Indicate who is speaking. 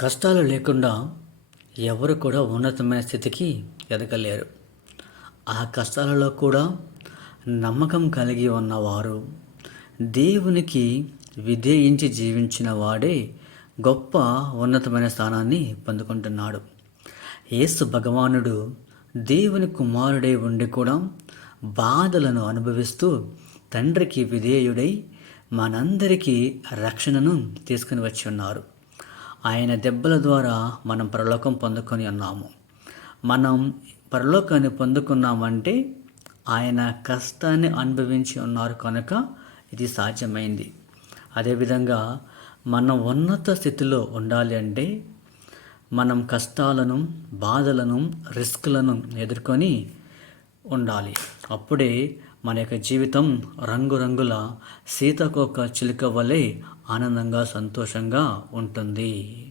Speaker 1: కష్టాలు లేకుండా ఎవరు కూడా ఉన్నతమైన స్థితికి ఎదగలేరు. ఆ కష్టాలలో కూడా నమ్మకం కలిగి ఉన్నవారు దేవునికి విధేయించి జీవించిన వాడే గొప్ప ఉన్నతమైన స్థానాన్ని పొందుకుంటున్నాడు. యేసు భగవానుడు దేవుని కుమారుడై ఉండి కూడా బాధలను అనుభవిస్తూ తండ్రికి విధేయుడై మనందరికీ రక్షణను తీసుకుని వచ్చి ఉన్నారు. ఆయన దెబ్బల ద్వారా మనం పరలోకం పొందుకొని ఉన్నాము. మనం పరలోకాన్ని పొందుకున్నామంటే ఆయన కష్టాన్ని అనుభవించి ఉన్నారు కనుక ఇది సాధ్యమైంది. అదేవిధంగా మనం ఉన్నత స్థితిలో ఉండాలి అంటే మనం కష్టాలను బాధలను రిస్క్లను ఎదుర్కొని ఉండాలి. అప్పుడే మన యొక్క జీవితం రంగురంగుల సీతకొక చిలుక వలె ఆనందంగా సంతోషంగా ఉంటుంది.